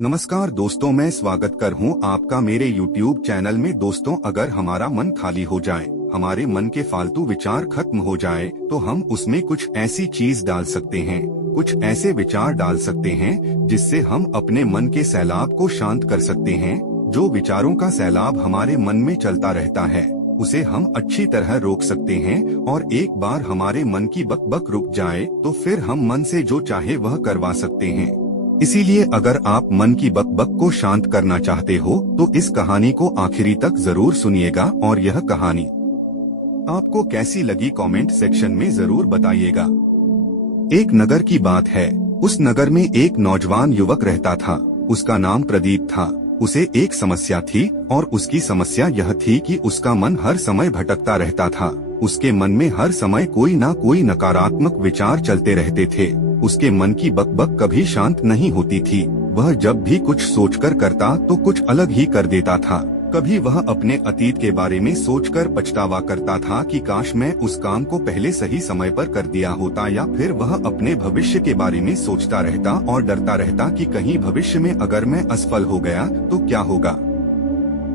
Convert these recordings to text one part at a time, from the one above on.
नमस्कार दोस्तों, मैं स्वागत हूँ आपका मेरे YouTube चैनल में। दोस्तों, अगर हमारा मन खाली हो जाए, हमारे मन के फालतू विचार खत्म हो जाए, तो हम उसमें कुछ ऐसी चीज डाल सकते हैं, कुछ ऐसे विचार डाल सकते हैं जिससे हम अपने मन के सैलाब को शांत कर सकते हैं। जो विचारों का सैलाब हमारे मन में चलता रहता है, उसे हम अच्छी तरह रोक सकते हैं, और एक बार हमारे मन की बकबक रुक जाए तो फिर हम मन से जो चाहे वह करवा सकते हैं। इसीलिए अगर आप मन की बकबक को शांत करना चाहते हो तो इस कहानी को आखिरी तक जरूर सुनिएगा, और यह कहानी आपको कैसी लगी कमेंट सेक्शन में जरूर बताइएगा। एक नगर की बात है। उस नगर में एक नौजवान युवक रहता था। उसका नाम प्रदीप था। उसे एक समस्या थी, और उसकी समस्या यह थी कि उसका मन हर समय भटकता रहता था। उसके मन में हर समय कोई न कोई नकारात्मक विचार चलते रहते थे। उसके मन की बकबक कभी शांत नहीं होती थी। वह जब भी कुछ सोचकर करता तो कुछ अलग ही कर देता था। कभी वह अपने अतीत के बारे में सोचकर पछतावा करता था कि काश मैं उस काम को पहले सही समय पर कर दिया होता, या फिर वह अपने भविष्य के बारे में सोचता रहता और डरता रहता कि कहीं भविष्य में अगर मैं असफल हो गया तो क्या होगा।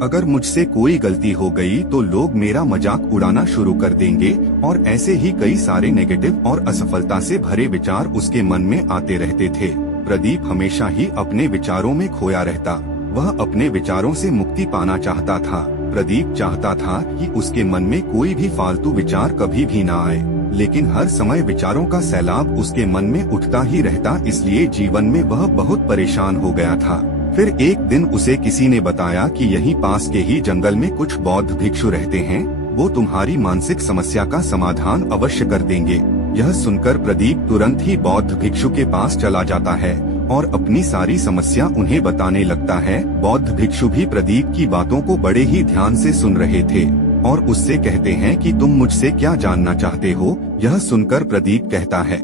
अगर मुझसे कोई गलती हो गई तो लोग मेरा मजाक उड़ाना शुरू कर देंगे, और ऐसे ही कई सारे नेगेटिव और असफलता से भरे विचार उसके मन में आते रहते थे। प्रदीप हमेशा ही अपने विचारों में खोया रहता। वह अपने विचारों से मुक्ति पाना चाहता था। प्रदीप चाहता था कि उसके मन में कोई भी फालतू विचार कभी भी ना आए, लेकिन हर समय विचारों का सैलाब उसके मन में उठता ही रहता। इसलिए जीवन में वह बहुत परेशान हो गया था। फिर एक दिन उसे किसी ने बताया कि यहीं पास के ही जंगल में कुछ बौद्ध भिक्षु रहते हैं। वो तुम्हारी मानसिक समस्या का समाधान अवश्य कर देंगे। यह सुनकर प्रदीप तुरंत ही बौद्ध भिक्षु के पास चला जाता है और अपनी सारी समस्या उन्हें बताने लगता है। बौद्ध भिक्षु भी प्रदीप की बातों को बड़े ही ध्यान से सुन रहे थे, और उससे कहते हैं कि तुम मुझसे क्या जानना चाहते हो। यह सुनकर प्रदीप कहता है,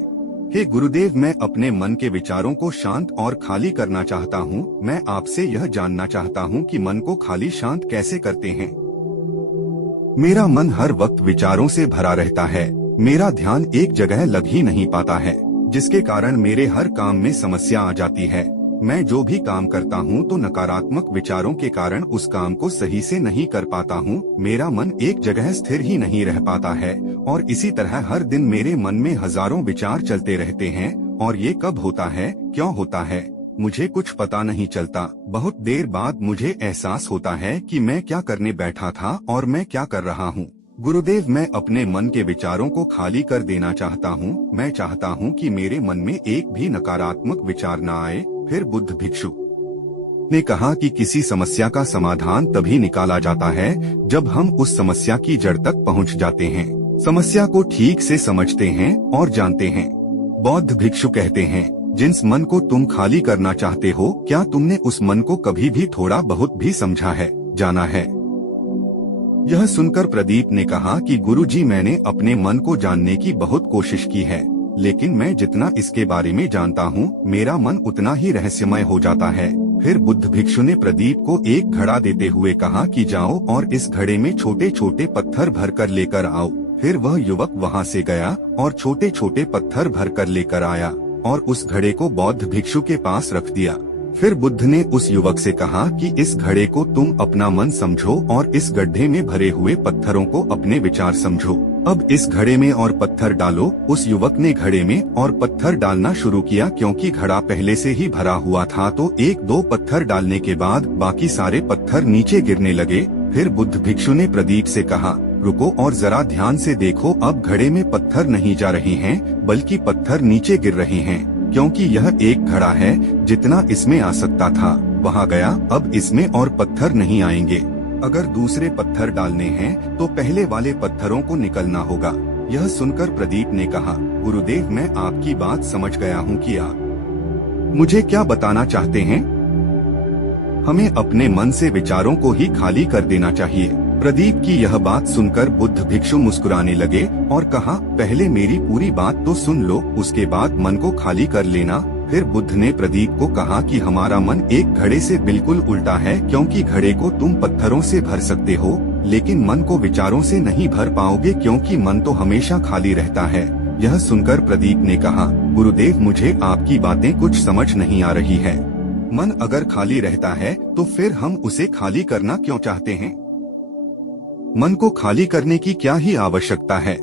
हे गुरुदेव, मैं अपने मन के विचारों को शांत और खाली करना चाहता हूँ। मैं आपसे यह जानना चाहता हूँ कि मन को खाली शांत कैसे करते हैं। मेरा मन हर वक्त विचारों से भरा रहता है। मेरा ध्यान एक जगह लग ही नहीं पाता है, जिसके कारण मेरे हर काम में समस्या आ जाती है। मैं जो भी काम करता हूँ तो नकारात्मक विचारों के कारण उस काम को सही से नहीं कर पाता हूँ। मेरा मन एक जगह स्थिर ही नहीं रह पाता है, और इसी तरह हर दिन मेरे मन में हजारों विचार चलते रहते हैं। और ये कब होता है, क्यों होता है, मुझे कुछ पता नहीं चलता। बहुत देर बाद मुझे एहसास होता है कि मैं क्या करने बैठा था और मैं क्या कर रहा हूँ। गुरुदेव, मैं अपने मन के विचारों को खाली कर देना चाहता हूँ। मैं चाहता हूँ कि मेरे मन में एक भी नकारात्मक विचार न आए। फिर बुद्ध भिक्षु ने कहा कि किसी समस्या का समाधान तभी निकाला जाता है जब हम उस समस्या की जड़ तक पहुंच जाते हैं, समस्या को ठीक से समझते हैं और जानते हैं। बौद्ध भिक्षु कहते हैं, जिस मन को तुम खाली करना चाहते हो, क्या तुमने उस मन को कभी भी थोड़ा बहुत भी समझा है, जाना है? यह सुनकर प्रदीप ने कहा कि गुरुजी, मैंने अपने मन को जानने की बहुत कोशिश की है, लेकिन मैं जितना इसके बारे में जानता हूँ, मेरा मन उतना ही रहस्यमय हो जाता है। फिर बुद्ध भिक्षु ने प्रदीप को एक घड़ा देते हुए कहा कि जाओ और इस घड़े में छोटे छोटे पत्थर भरकर लेकर आओ। फिर वह युवक वहाँ से गया और छोटे छोटे पत्थर भरकर लेकर आया और उस घड़े को बौद्ध भिक्षु के पास रख दिया। फिर बुद्ध ने उस युवक से कहा कि इस घड़े को तुम अपना मन समझो और इस गड्ढे में भरे हुए पत्थरों को अपने विचार समझो। अब इस घड़े में और पत्थर डालो। उस युवक ने घड़े में और पत्थर डालना शुरू किया। क्योंकि घड़ा पहले से ही भरा हुआ था तो एक दो पत्थर डालने के बाद बाकी सारे पत्थर नीचे गिरने लगे। फिर बुद्ध भिक्षु ने प्रदीप से कहा, रुको और जरा ध्यान से देखो। अब घड़े में पत्थर नहीं जा रहे हैं, बल्कि पत्थर नीचे गिर रहे हैं। क्योंकि यह एक घड़ा है, जितना इसमें आ सकता था वहाँ गया, अब इसमें और पत्थर नहीं आएंगे। अगर दूसरे पत्थर डालने हैं तो पहले वाले पत्थरों को निकलना होगा। यह सुनकर प्रदीप ने कहा, गुरुदेव, मैं आपकी बात समझ गया हूँ कि आप मुझे क्या बताना चाहते हैं। हमें अपने मन से विचारों को ही खाली कर देना चाहिए। प्रदीप की यह बात सुनकर बुद्ध भिक्षु मुस्कुराने लगे और कहा, पहले मेरी पूरी बात तो सुन लो, उसके बाद मन को खाली कर लेना। फिर बुद्ध ने प्रदीप को कहा कि हमारा मन एक घड़े से बिल्कुल उल्टा है। क्योंकि घड़े को तुम पत्थरों से भर सकते हो, लेकिन मन को विचारों से नहीं भर पाओगे, क्योंकि मन तो हमेशा खाली रहता है। यह सुनकर प्रदीप ने कहा, गुरुदेव, मुझे आपकी बातें कुछ समझ नहीं आ रही है। मन अगर खाली रहता है तो फिर हम उसे खाली करना क्यों चाहते हैं? मन को खाली करने की क्या ही आवश्यकता है?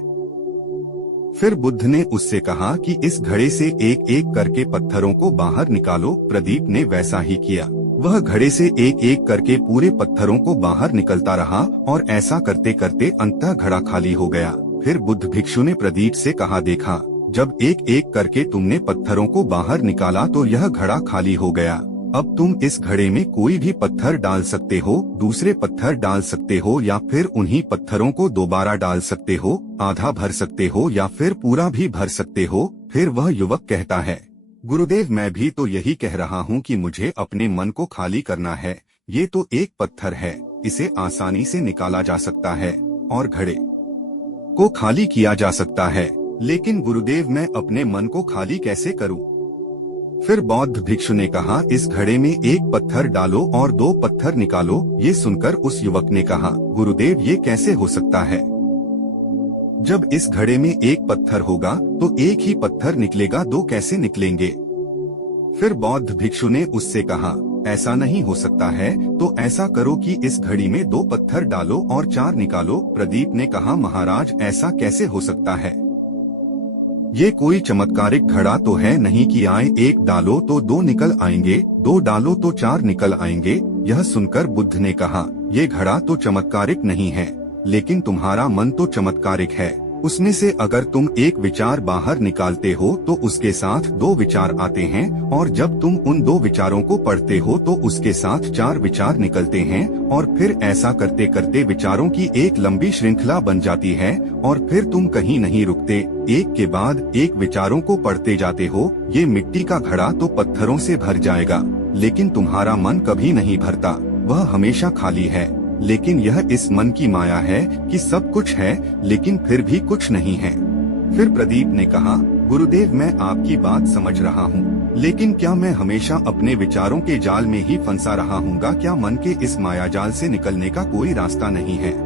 फिर बुद्ध ने उससे कहा कि इस घड़े से एक एक करके पत्थरों को बाहर निकालो। प्रदीप ने वैसा ही किया। वह घड़े से एक एक करके पूरे पत्थरों को बाहर निकलता रहा और ऐसा करते करते अंततः घड़ा खाली हो गया। फिर बुद्ध भिक्षु ने प्रदीप से कहा, देखा, जब एक एक करके तुमने पत्थरों को बाहर निकाला तो यह घड़ा खाली हो गया। अब तुम इस घड़े में कोई भी पत्थर डाल सकते हो, दूसरे पत्थर डाल सकते हो या फिर उन्हीं पत्थरों को दोबारा डाल सकते हो, आधा भर सकते हो या फिर पूरा भी भर सकते हो। फिर वह युवक कहता है, गुरुदेव मैं भी तो यही कह रहा हूँ कि मुझे अपने मन को खाली करना है। ये तो एक पत्थर है, इसे आसानी से निकाला जा सकता है और घड़े को खाली किया जा सकता है, लेकिन गुरुदेव मैं अपने मन को खाली कैसे करूं? फिर बौद्ध भिक्षु ने कहा, इस घड़े में एक पत्थर डालो और 2 पत्थर निकालो। ये सुनकर उस युवक ने कहा, गुरुदेव ये कैसे हो सकता है? जब इस घड़े में एक पत्थर होगा तो एक ही पत्थर निकलेगा, 2 कैसे निकलेंगे? फिर बौद्ध भिक्षु ने उससे कहा, ऐसा नहीं हो सकता है, तो ऐसा करो कि इस घड़ी में 2 पत्थर डालो और 4 निकालो। प्रदीप ने कहा, महाराज ऐसा कैसे हो सकता है? ये कोई चमत्कारिक घड़ा तो है नहीं कि आए एक डालो तो 2 निकल आएंगे, 2 डालो तो 4 निकल आएंगे। यह सुनकर बुद्ध ने कहा, ये घड़ा तो चमत्कारिक नहीं है, लेकिन तुम्हारा मन तो चमत्कारिक है। उसमें से अगर तुम एक विचार बाहर निकालते हो तो उसके साथ 2 विचार आते हैं, और जब तुम उन 2 विचारों को पढ़ते हो तो उसके साथ 4 विचार निकलते हैं, और फिर ऐसा करते करते विचारों की एक लंबी श्रृंखला बन जाती है, और फिर तुम कहीं नहीं रुकते, एक के बाद एक विचारों को पढ़ते जाते हो। ये मिट्टी का घड़ा तो पत्थरों से भर जाएगा, लेकिन तुम्हारा मन कभी नहीं भरता, वह हमेशा खाली है। लेकिन यह इस मन की माया है कि सब कुछ है लेकिन फिर भी कुछ नहीं है। फिर प्रदीप ने कहा, गुरुदेव मैं आपकी बात समझ रहा हूँ, लेकिन क्या मैं हमेशा अपने विचारों के जाल में ही फंसा रहा हूँगा? क्या मन के इस माया जाल से निकलने का कोई रास्ता नहीं है?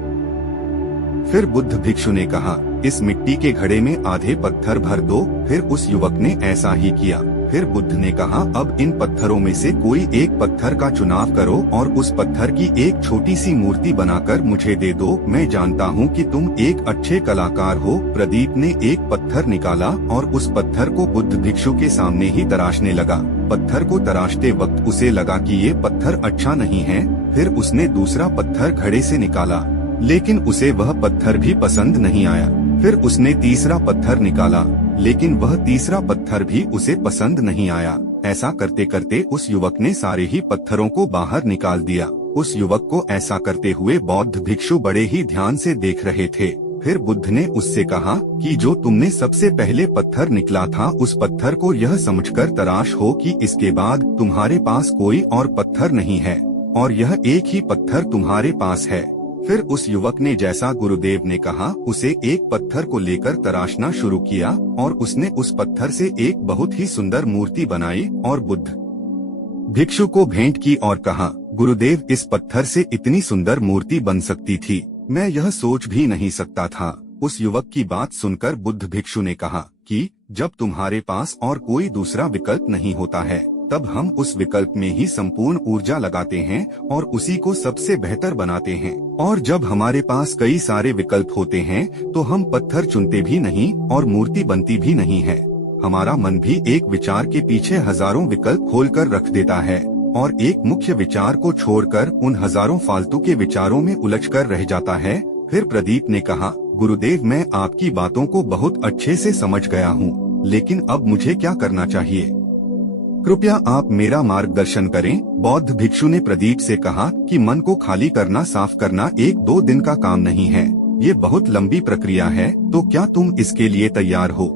फिर बुद्ध भिक्षु ने कहा, इस मिट्टी के घड़े में आधे पत्थर भर दो। फिर उस युवक ने ऐसा ही किया। फिर बुद्ध ने कहा, अब इन पत्थरों में से कोई एक पत्थर का चुनाव करो और उस पत्थर की एक छोटी सी मूर्ति बनाकर मुझे दे दो। मैं जानता हूँ कि तुम एक अच्छे कलाकार हो। प्रदीप ने एक पत्थर निकाला और उस पत्थर को बुद्ध भिक्षु के सामने ही तराशने लगा। पत्थर को तराशते वक्त उसे लगा कि ये पत्थर अच्छा नहीं है। फिर उसने दूसरा पत्थर घड़े से निकाला, लेकिन उसे वह पत्थर भी पसंद नहीं आया। फिर उसने तीसरा पत्थर निकाला, लेकिन वह तीसरा पत्थर भी उसे पसंद नहीं आया। ऐसा करते करते उस युवक ने सारे ही पत्थरों को बाहर निकाल दिया। उस युवक को ऐसा करते हुए बौद्ध भिक्षु बड़े ही ध्यान से देख रहे थे। फिर बुद्ध ने उससे कहा कि जो तुमने सबसे पहले पत्थर निकला था, उस पत्थर को यह समझकर तराश हो कि इसके बाद तुम्हारे पास कोई और पत्थर नहीं है और यह एक ही पत्थर तुम्हारे पास है। फिर उस युवक ने जैसा गुरुदेव ने कहा, उसे एक पत्थर को लेकर तराशना शुरू किया और उसने उस पत्थर से एक बहुत ही सुंदर मूर्ति बनाई और बुद्ध भिक्षु को भेंट की और कहा, गुरुदेव इस पत्थर से इतनी सुंदर मूर्ति बन सकती थी, मैं यह सोच भी नहीं सकता था। उस युवक की बात सुनकर बुद्ध भिक्षु ने कहा कि जब तुम्हारे पास और कोई दूसरा विकल्प नहीं होता है, तब हम उस विकल्प में ही संपूर्ण ऊर्जा लगाते हैं और उसी को सबसे बेहतर बनाते हैं। और जब हमारे पास कई सारे विकल्प होते हैं तो हम पत्थर चुनते भी नहीं और मूर्ति बनती भी नहीं है। हमारा मन भी एक विचार के पीछे हजारों विकल्प खोलकर रख देता है और एक मुख्य विचार को छोड़कर उन हजारों फालतू के विचारों में उलझकर रह जाता है। फिर प्रदीप ने कहा, गुरुदेव मैं आपकी बातों को बहुत अच्छे से समझ गया हूँ, लेकिन अब मुझे क्या करना चाहिए? कृपया आप मेरा मार्गदर्शन करें। बौद्ध भिक्षु ने प्रदीप से कहा कि मन को खाली करना, साफ करना 1-2 दिन का काम नहीं है, ये बहुत लंबी प्रक्रिया है, तो क्या तुम इसके लिए तैयार हो?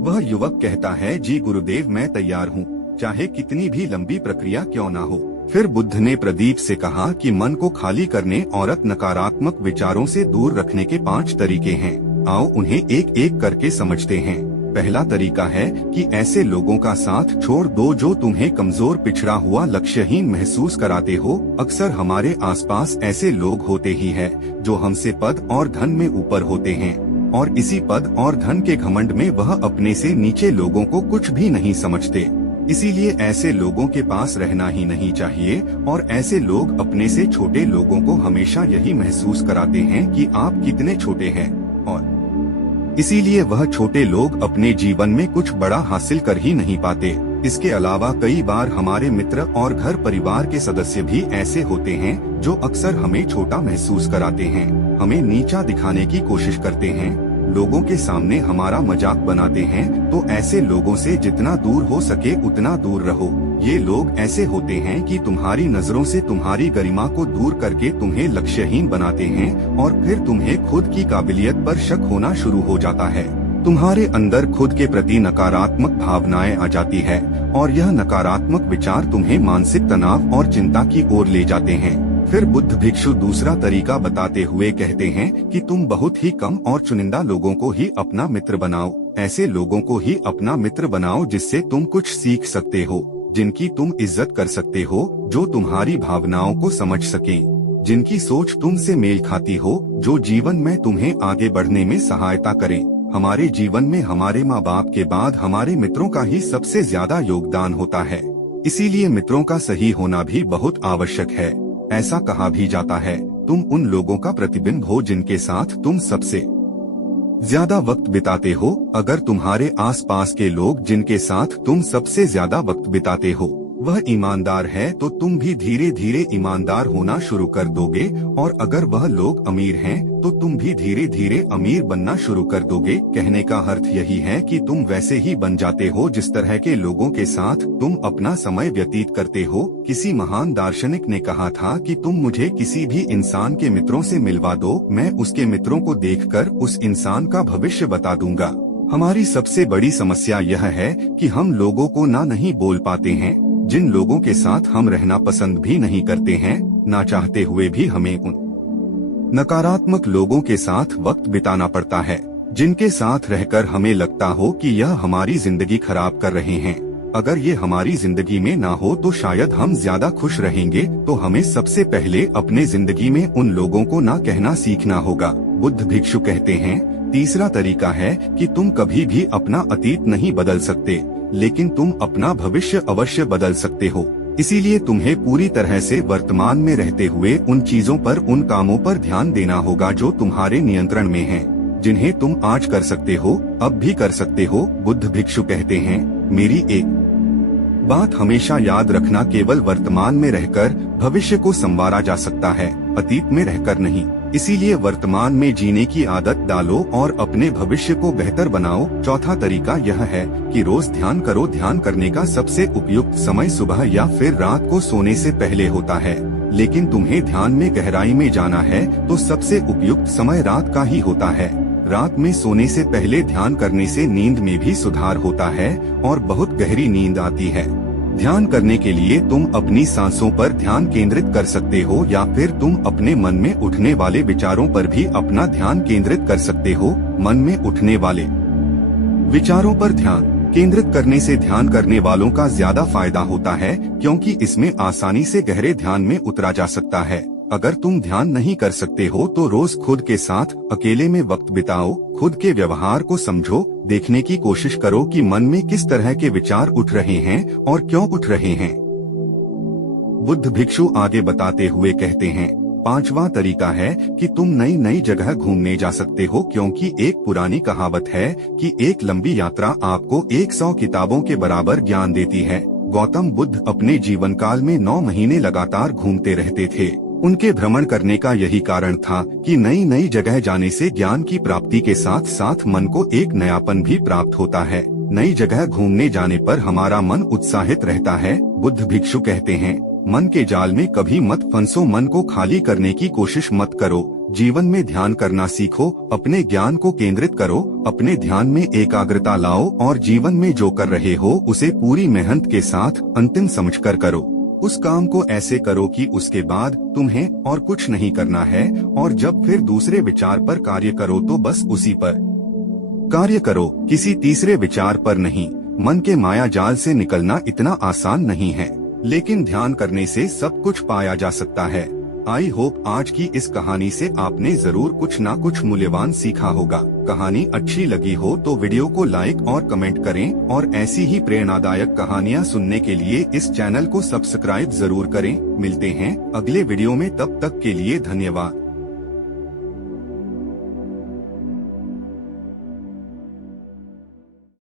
वह युवक कहता है, जी गुरुदेव मैं तैयार हूँ, चाहे कितनी भी लंबी प्रक्रिया क्यों ना हो। फिर बुद्ध ने प्रदीप से कहा कि मन को खाली करने और नकारात्मक विचारों से दूर रखने के 5 तरीके हैं। आओ उन्हें एक एक करके समझते हैं। पहला तरीका है कि ऐसे लोगों का साथ छोड़ दो जो तुम्हें कमजोर, पिछड़ा हुआ, लक्ष्यहीन महसूस कराते हो। अक्सर हमारे आसपास ऐसे लोग होते ही हैं जो हमसे पद और धन में ऊपर होते हैं और इसी पद और धन के घमंड में वह अपने से नीचे लोगों को कुछ भी नहीं समझते। इसीलिए ऐसे लोगों के पास रहना ही नहीं चाहिए और ऐसे लोग अपने से छोटे लोगों को हमेशा यही महसूस कराते हैं कि आप कितने छोटे हैं और इसीलिए वह छोटे लोग अपने जीवन में कुछ बड़ा हासिल कर ही नहीं पाते। इसके अलावा कई बार हमारे मित्र और घर परिवार के सदस्य भी ऐसे होते हैं जो अक्सर हमें छोटा महसूस कराते हैं, हमें नीचा दिखाने की कोशिश करते हैं, लोगों के सामने हमारा मजाक बनाते हैं। तो ऐसे लोगों से जितना दूर हो सके उतना दूर रहो। ये लोग ऐसे होते हैं कि तुम्हारी नजरों से तुम्हारी गरिमा को दूर करके तुम्हें लक्ष्यहीन बनाते हैं और फिर तुम्हें खुद की काबिलियत पर शक होना शुरू हो जाता है। तुम्हारे अंदर खुद के प्रति नकारात्मक भावनाएं आ जाती है और यह नकारात्मक विचार तुम्हें मानसिक तनाव और चिंता की ओर ले जाते हैं। फिर बुद्ध भिक्षु दूसरा तरीका बताते हुए कहते हैं कि तुम बहुत ही कम और चुनिंदा लोगों को ही अपना मित्र बनाओ। ऐसे लोगों को ही अपना मित्र बनाओ जिससे तुम कुछ सीख सकते हो, जिनकी तुम इज्जत कर सकते हो, जो तुम्हारी भावनाओं को समझ सकें, जिनकी सोच तुमसे मेल खाती हो, जो जीवन में तुम्हें आगे बढ़ने में सहायता करें। हमारे जीवन में हमारे माँ बाप के बाद हमारे मित्रों का ही सबसे ज्यादा योगदान होता है। इसीलिए मित्रों का सही होना भी बहुत आवश्यक है। ऐसा कहा भी जाता है, तुम उन लोगों का प्रतिबिंब हो जिनके साथ तुम सबसे ज्यादा वक्त बिताते हो। अगर तुम्हारे आसपास के लोग जिनके साथ तुम सबसे ज्यादा वक्त बिताते हो वह ईमानदार है तो तुम भी धीरे धीरे ईमानदार होना शुरू कर दोगे, और अगर वह लोग अमीर हैं तो तुम भी धीरे धीरे अमीर बनना शुरू कर दोगे। कहने का अर्थ यही है कि तुम वैसे ही बन जाते हो जिस तरह के लोगों के साथ तुम अपना समय व्यतीत करते हो। किसी महान दार्शनिक ने कहा था कि तुम मुझे किसी भी इंसान के मित्रों से मिलवा दो, मैं उसके मित्रों को देखकर उस इंसान का भविष्य बता दूंगा। हमारी सबसे बड़ी समस्या यह है कि हम लोगों को नहीं बोल पाते हैं। जिन लोगों के साथ हम रहना पसंद भी नहीं करते हैं, ना चाहते हुए भी हमें उन नकारात्मक लोगों के साथ वक्त बिताना पड़ता है, जिनके साथ रहकर हमें लगता हो कि यह हमारी जिंदगी खराब कर रहे हैं। अगर ये हमारी जिंदगी में ना हो तो शायद हम ज्यादा खुश रहेंगे। तो हमें सबसे पहले अपने जिंदगी में उन लोगों को ना कहना सीखना होगा। बुद्ध भिक्षु कहते हैं, तीसरा तरीका है कि तुम कभी भी अपना अतीत नहीं बदल सकते, लेकिन तुम अपना भविष्य अवश्य बदल सकते हो। इसीलिए तुम्हें पूरी तरह से वर्तमान में रहते हुए उन चीजों पर, उन कामों पर ध्यान देना होगा जो तुम्हारे नियंत्रण में हैं, जिन्हें तुम आज कर सकते हो, अब भी कर सकते हो। बुद्ध भिक्षु कहते हैं, मेरी एक बात हमेशा याद रखना, केवल वर्तमान में रहकर भविष्य को संवारा जा सकता है, अतीत में रहकर नहीं। इसीलिए वर्तमान में जीने की आदत डालो और अपने भविष्य को बेहतर बनाओ। चौथा तरीका यह है कि रोज ध्यान करो। ध्यान करने का सबसे उपयुक्त समय सुबह या फिर रात को सोने से पहले होता है, लेकिन तुम्हें ध्यान में गहराई में जाना है तो सबसे उपयुक्त समय रात का ही होता है। रात में सोने से पहले ध्यान करने से नींद में भी सुधार होता है और बहुत गहरी नींद आती है। ध्यान करने के लिए तुम अपनी सांसों पर ध्यान केंद्रित कर सकते हो या फिर तुम अपने मन में उठने वाले विचारों पर भी अपना ध्यान केंद्रित कर सकते हो। मन में उठने वाले विचारों पर ध्यान केंद्रित करने से ध्यान करने वालों का ज्यादा फायदा होता है, क्योंकि इसमें आसानी से गहरे ध्यान में उतरा जा सकता है। अगर तुम ध्यान नहीं कर सकते हो तो रोज खुद के साथ अकेले में वक्त बिताओ, खुद के व्यवहार को समझो, देखने की कोशिश करो कि मन में किस तरह के विचार उठ रहे हैं और क्यों उठ रहे हैं। बुद्ध भिक्षु आगे बताते हुए कहते हैं, पांचवा तरीका है कि तुम नई नई जगह घूमने जा सकते हो, क्योंकि एक पुरानी कहावत है कि एक लंबी यात्रा आपको 100 किताबों के बराबर ज्ञान देती है। गौतम बुद्ध अपने जीवन काल में 9 महीने लगातार घूमते रहते थे। उनके भ्रमण करने का यही कारण था कि नई नई जगह जाने से ज्ञान की प्राप्ति के साथ साथ मन को एक नयापन भी प्राप्त होता है। नई जगह घूमने जाने पर हमारा मन उत्साहित रहता है। बुद्ध भिक्षु कहते हैं, मन के जाल में कभी मत फंसो, मन को खाली करने की कोशिश मत करो। जीवन में ध्यान करना सीखो, अपने ज्ञान को केंद्रित करो, अपने ध्यान में एकाग्रता लाओ और जीवन में जो कर रहे हो उसे पूरी मेहनत के साथ अंतिम समझकर करो। उस काम को ऐसे करो कि उसके बाद तुम्हें और कुछ नहीं करना है, और जब फिर दूसरे विचार पर कार्य करो तो बस उसी पर कार्य करो, किसी तीसरे विचार पर नहीं। मन के माया जाल से निकलना इतना आसान नहीं है, लेकिन ध्यान करने से सब कुछ पाया जा सकता है। आई होप आज की इस कहानी से आपने जरूर कुछ ना कुछ मूल्यवान सीखा होगा। कहानी अच्छी लगी हो तो वीडियो को लाइक और कमेंट करें और ऐसी ही प्रेरणादायक कहानियाँ सुनने के लिए इस चैनल को सब्सक्राइब जरूर करें। मिलते हैं अगले वीडियो में, तब तक के लिए धन्यवाद।